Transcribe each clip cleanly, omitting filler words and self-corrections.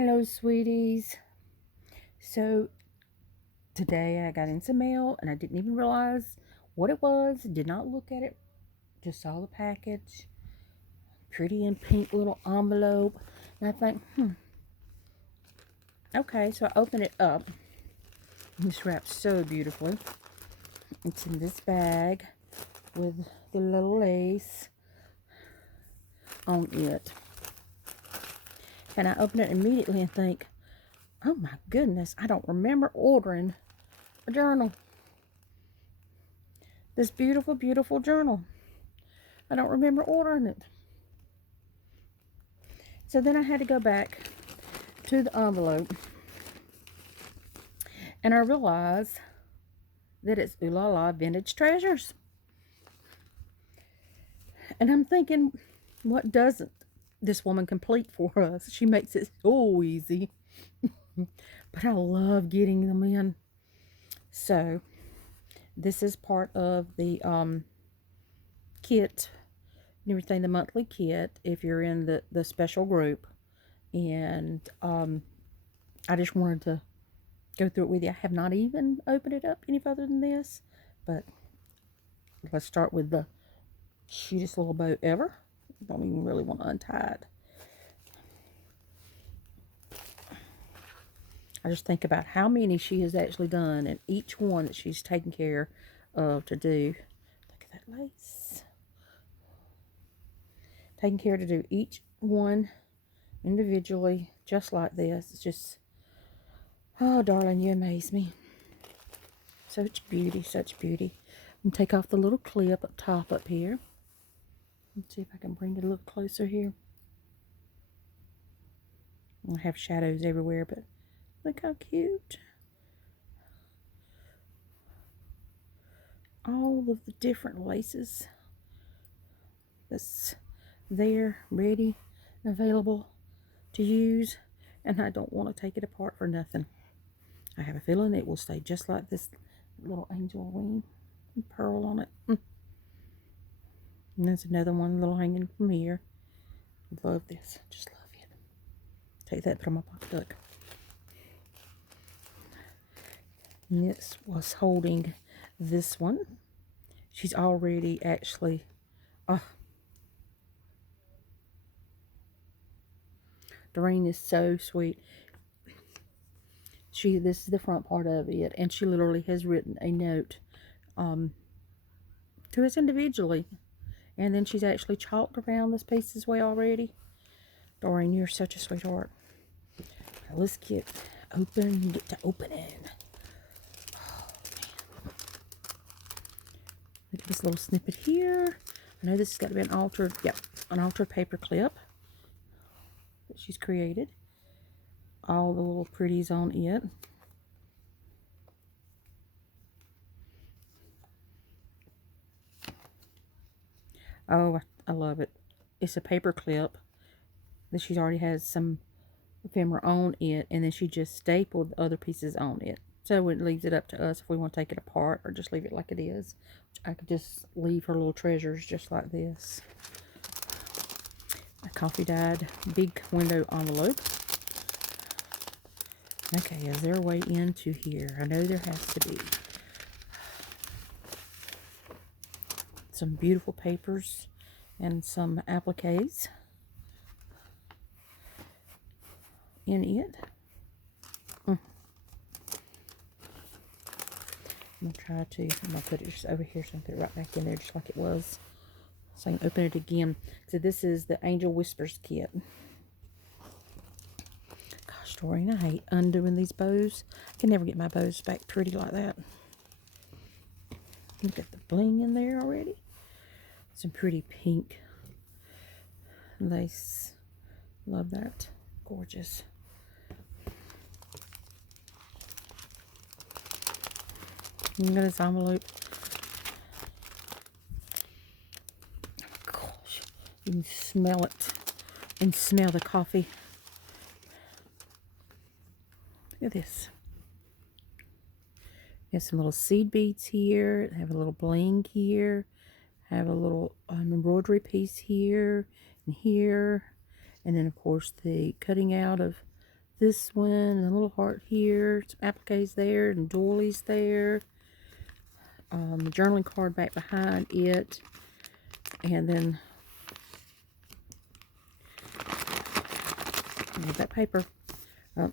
Hello, sweeties. So today I got in some mail and I didn't even realize what it was. Did not look at it. Just saw the package. Pretty and pink little envelope. And I think, okay. So I open it up. It's wrapped so beautifully. It's in this bag with the little lace on it. And I open it immediately and think, oh my goodness, I don't remember ordering a journal. This beautiful, beautiful journal. I don't remember ordering it. So then I had to go back to the envelope and I realized that it's Oohlala Vintage Treasures. And I'm thinking, what doesn't this woman complete for us? She makes it so easy. But I love getting them in. So this is part of the kit and everything, the monthly kit, if you're in the special group. And I just wanted to go through it with you. I have not even opened it up any further than this, but let's start with the cutest little bow ever. Don't even really want to untie it. I just think about how many she has actually done and each one that she's taken care of to do. Look at that lace. Taking care to do each one individually, just like this. It's just, oh, darling, you amaze me. Such beauty, such beauty. And take off the little clip up top up here. Let's see if I can bring it a little closer here. I have shadows everywhere, but look how cute. All of the different laces that's there, ready, available to use. And I don't want to take it apart for nothing. I have a feeling it will stay just like this little angel wing and pearl on it. And there's another one, little hanging from here. Love this. Just love it. Take that, put on my pocketbook. And this was holding this one. She's already actually, Doreen is so sweet. This is the front part of it, and she literally has written a note to us individually. And then she's actually chalked around this piece this way already. Doreen, you're such a sweetheart. Let's get to opening. Oh, man. Look at this little snippet here. I know this has got to be an altered paper clip that she's created. All the little pretties on it. Oh, I love it. It's a paper clip that she already has some ephemera on it, and then she just stapled the other pieces on it. So it leaves it up to us if we want to take it apart or just leave it like it is. I could just leave her little treasures just like this. A coffee dyed big window envelope. Okay, is there a way into here? I know there has to be. Some beautiful papers and some appliques in it. I'm going to put it just over here so I can put it right back in there just like it was. So I can open it again. So this is the Angel Whispers kit. Gosh, Doreen, I hate undoing these bows. I can never get my bows back pretty like that. Look at the bling in there already. Some pretty pink lace. Love that. Gorgeous. Look at this envelope. Oh gosh, you can smell it and smell the coffee. Look at this. There's some little seed beads here. Have a little bling here. Have a little embroidery piece here and here. And then, of course, the cutting out of this one, a little heart here, some appliques there, and doilies there. The journaling card back behind it, and then that paper. Oh,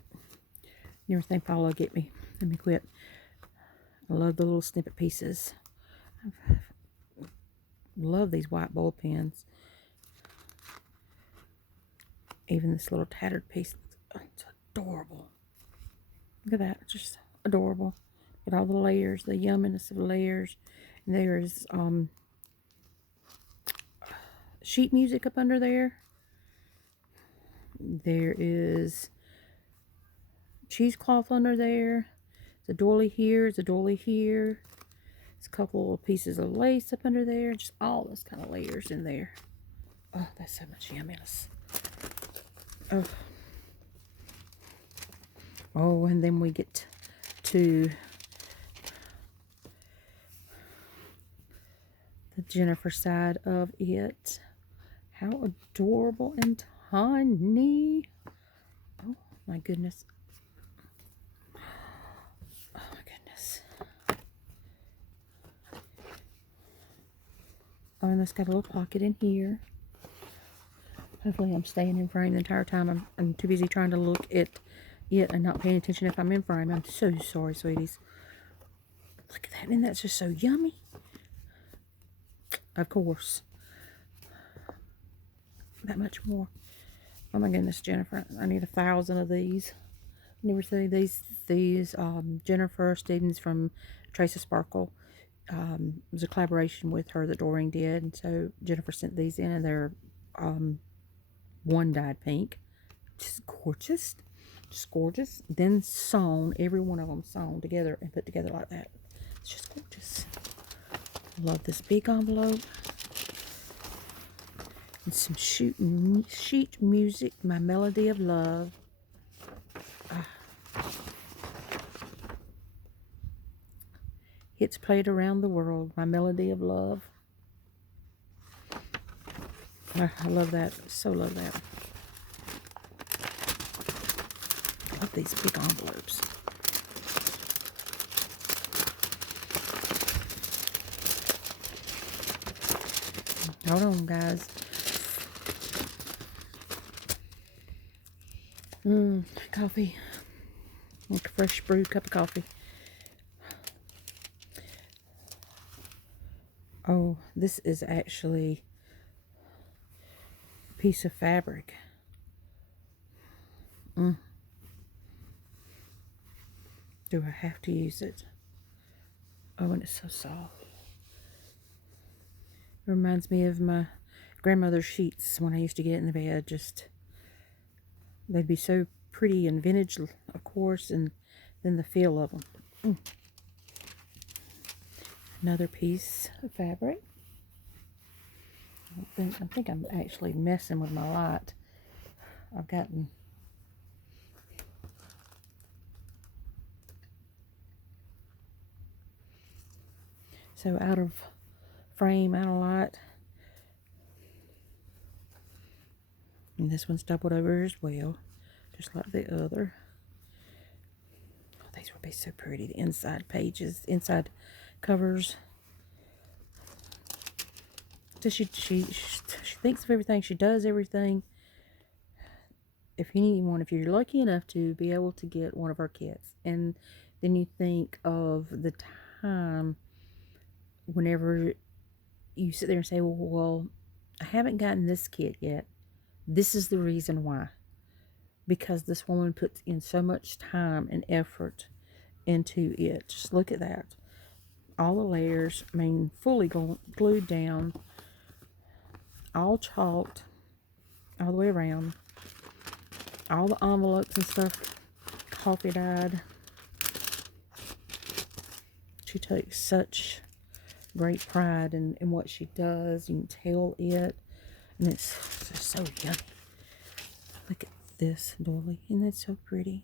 never think Paula will get me. Let me quit. I love the little snippet pieces. I love these white ball pens. Even this little tattered piece, it's adorable. Look at that, it's just adorable. Look at all the layers, the yumminess of the layers. And there's sheet music up under there. There is cheesecloth under there. There's a doily here, there's a doily here. There's a couple of pieces of lace up under there. Just all this kind of layers in there. Oh, that's so much yumminess. Oh. Oh, and then we get to the Jennifer side of it. How adorable and tiny. Oh my goodness. Oh my goodness. Oh, and it's got a little pocket in here. Hopefully I'm staying in frame the entire time. I'm too busy trying to look at it and not paying attention if I'm in frame. I'm so sorry, sweeties. Look at that. And that's just so yummy. Of course. That much more. Oh my goodness, Jennifer. I need 1,000 of these. Never see these. Jennifer Stevens from Trace of Sparkle. It was a collaboration with her that Doreen did. And so Jennifer sent these in, and they're one dyed pink. Just gorgeous. Just gorgeous. Then sewn, every one of them sewn together and put together like that. It's just gorgeous. I love this big envelope. And some sheet music, My Melody of Love. Hits played around the world, My Melody of Love. I love that. So love that. I love these big envelopes. Hold on, guys. Coffee. Like a fresh brewed cup of coffee. Oh, this is actually a piece of fabric. Do I have to use it? Oh, and it's so soft. It reminds me of my grandmother's sheets when I used to get in the bed. Just, they'd be so pretty and vintage, of course, and then the feel of them. Another piece of fabric. I think I'm actually messing with my light. I've gotten so out of frame, out of light. And this one's doubled over as well, just like the other. Oh, these would be so pretty. The inside pages, inside covers. So she thinks of everything. She does everything. If you need one, if you're lucky enough to be able to get one of our kits, and then you think of the time whenever you sit there and say, well, I haven't gotten this kit yet. This is the reason why. Because this woman puts in so much time and effort into it. Just look at that. All the layers, I mean, fully glued down. All chalked. All the way around. All the envelopes and stuff coffee dyed. She takes such great pride in what she does. You can tell it. And it's just so yummy. Look at this doily. Isn't that so pretty?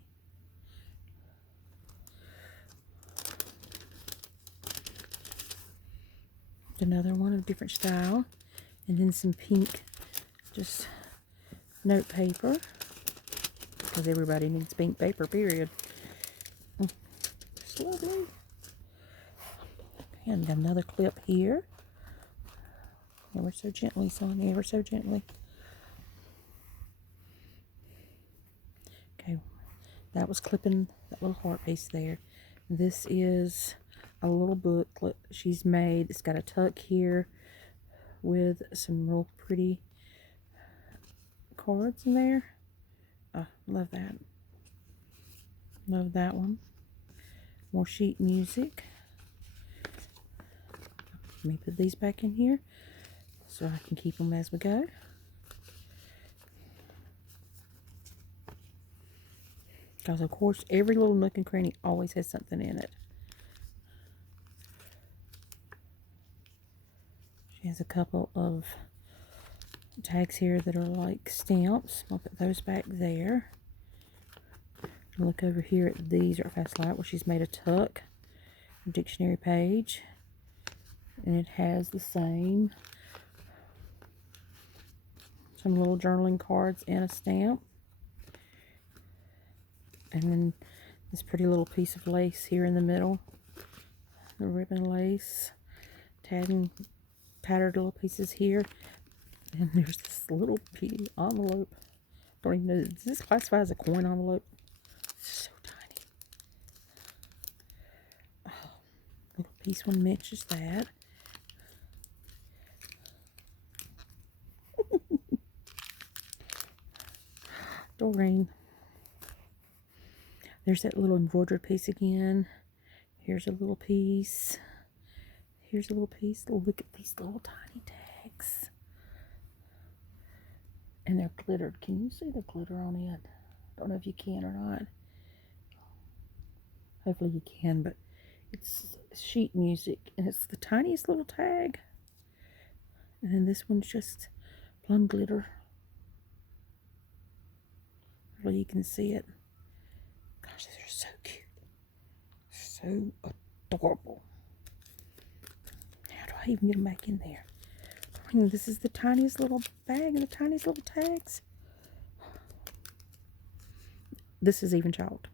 Another one of different style. And then some pink, just note paper. because everybody needs pink paper, period. It's lovely. And another clip here. Ever so gently, son, ever so gently. Okay, that was clipping that little heart piece there. This is a little booklet she's made. It's got a tuck here with some real pretty cards in there. Oh, love that. Love that one. More sheet music. Let me put these back in here so I can keep them as we go. Because, of course, every little nook and cranny always has something in it. She has a couple of tags here that are like stamps. I'll put those back there. Look over here at these are fast light where she's made a tuck, a dictionary page, and it has the same. Some little journaling cards and a stamp. And then this pretty little piece of lace here in the middle. The ribbon lace. Tattered little pieces here. And there's this little envelope. Don't even know. Is this classified as a coin envelope? It's so tiny. Oh, little piece one matches that. Doreen. There's that little embroidered piece again. Here's a little piece. Here's a little piece. Look at these little tiny tags. And they're glittered. Can you see the glitter on it? Don't know if you can or not. Hopefully you can, but it's sheet music. And it's the tiniest little tag. And then this one's just plum glitter. Hopefully you can see it. Gosh, these are so cute. So adorable. How do I even get them back in there? I mean, this is the tiniest little bag and the tiniest little tags. This is even chalked.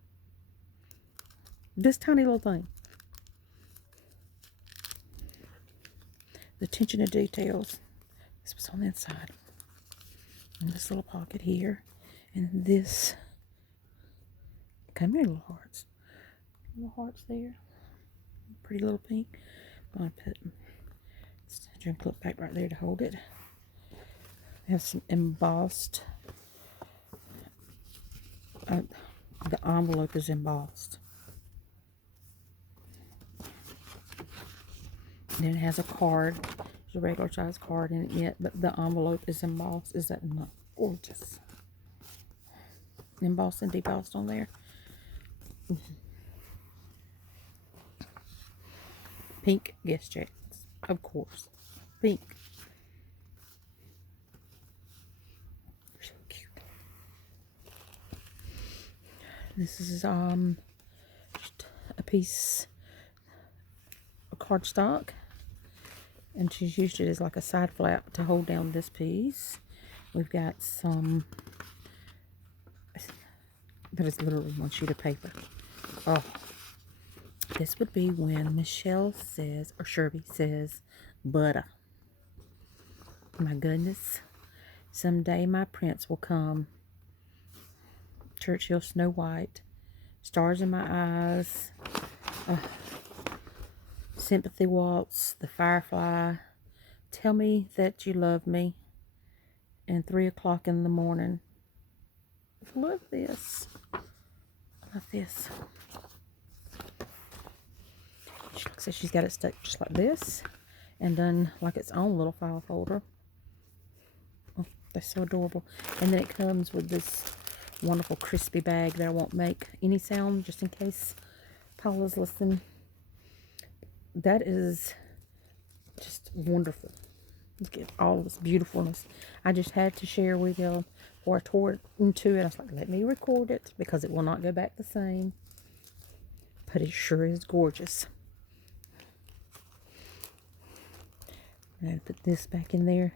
This tiny little thing. The attention to details. This was on the inside. And this little pocket here. And this. Come here, little hearts. Little hearts there. Pretty little pink. I'm going to put a clip back right there to hold it. I have some embossed. The envelope is embossed. And then it has a card. There's a regular size card in it yet, but the envelope is embossed. Is that not gorgeous? Embossed and debossed on there. Pink guest jackets, of course. Pink. They're so cute. This is just a piece of cardstock, and she's used it as like a side flap to hold down this piece. We've got some, that is literally one sheet of paper. Oh, this would be when Michelle says, or Sherby says, butter. My goodness. Someday my prince will come. Churchill Snow White. Stars in my eyes. Sympathy Waltz. The Firefly. Tell me that you love me. And 3 o'clock in the morning. I love this. I love this. She looks like she's got it stuck just like this. And done like its own little file folder. Oh, that's so adorable. And then it comes with this wonderful crispy bag that I won't make any sound just in case Paula's listening. That is just wonderful. Look at all this beautifulness. I just had to share with y'all before I tore it into it. I was like, let me record it because it will not go back the same. But it sure is gorgeous. I'm going to put this back in there.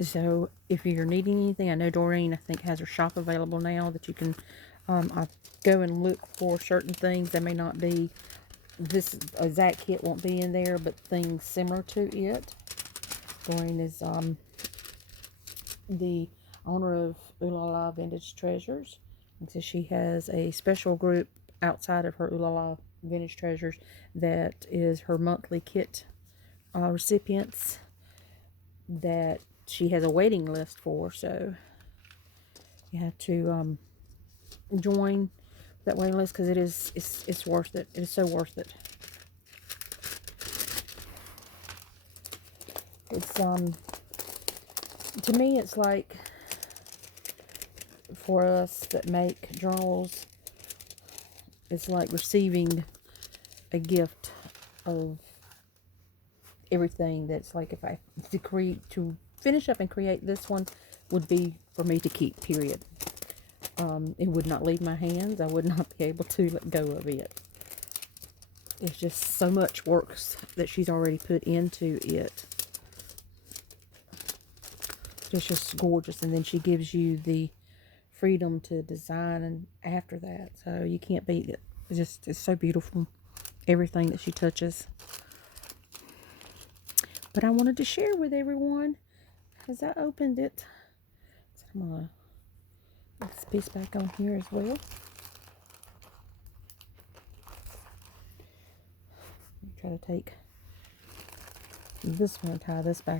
So if you're needing anything, I know Doreen, I think, has her shop available now that you can I go and look for certain things. They may not be, this exact kit won't be in there, but things similar to it. Doreen is the owner of Oohlala Vintage Treasures. And so she has a special group outside of her Oohlala Vintage Treasures that is her monthly kit recipients that she has a waiting list for. So you have to join that waiting list because it's worth it. It is so worth it. It's to me, it's like, for us that make journals, it's like receiving a gift of everything. That's like, if I to finish up and create this one would be for me to keep, period. It would not leave my hands. I would not be able to let go of it. It's just so much work that she's already put into it. It's just gorgeous. And then she gives you the freedom to design and after that. So you can't beat it. It's so beautiful. Everything that she touches. But I wanted to share with everyone as I opened it. So I'm going to put this piece back on here as well. Try to take this one and tie this back